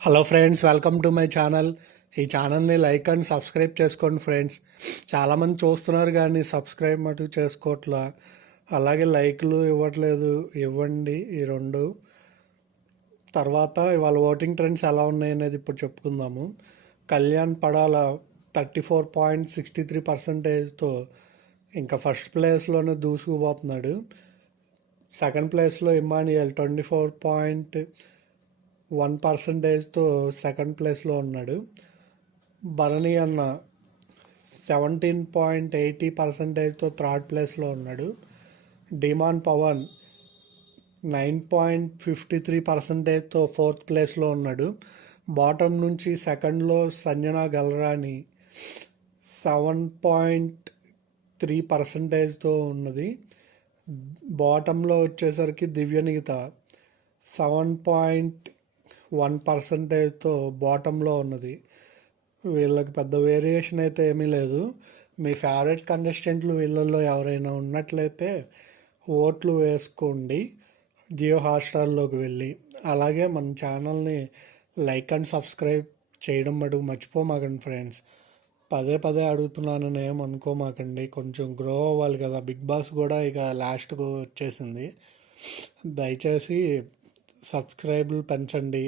Hello friends, welcome to my channel. ఈ ఛానల్ని like and subscribe చేసుకోండి ఫ్రెండ్స్. చాలామంది చూస్తున్నారు కానీ సబ్స్క్రైబ్ మటుకు చేసుకోవట్లా, అలాగే లైక్లు ఇవ్వట్లేదు. ఇవ్వండి ఈ రెండు. తర్వాత ఇవాళ ఓటింగ్ ట్రెండ్స్ ఎలా ఉన్నాయి అనేది ఇప్పుడు చెప్పుకుందాము. కళ్యాణ్ పడాల 34.63%తో ఇంకా ఫస్ట్ ప్లేస్లోనే దూసుకుపోతున్నాడు. సెకండ్ ప్లేస్లో ఇమానియల్ 24.1%తో సెకండ్ ప్లేస్లో ఉన్నాడు. భరణి అన్న 17.80%తో థర్డ్ ప్లేస్లో ఉన్నాడు. డిమాన్ పవన్ 9.53%తో ఫోర్త్ ప్లేస్లో ఉన్నాడు. బాటమ్ నుంచి సెకండ్లో సంజనా గల్రాని 7.3%తో ఉన్నది. బాటంలో వచ్చేసరికి దివ్యనిగిత 7.1%తో బాటంలో ఉన్నది. వీళ్ళకి పెద్ద వేరియేషన్ అయితే ఏమీ లేదు. మీ ఫేవరెట్ కంటెస్టెంట్లు వీళ్ళల్లో ఎవరైనా ఉన్నట్లయితే ఓట్లు వేసుకోండి జియో హాట్స్టార్లోకి వెళ్ళి. అలాగే మన ఛానల్ని లైక్ అండ్ సబ్స్క్రైబ్ చేయడం మటుకు మర్చిపోమాకండి ఫ్రెండ్స్. పదే పదే అడుగుతున్నానని ఏం అనుకోమాకండి. కొంచెం గ్రో అవ్వాలి కదా. బిగ్ బాస్ కూడా ఇక లాస్ట్కు వచ్చేసింది. దయచేసి సబ్స్క్రైబ్లు పెంచండి.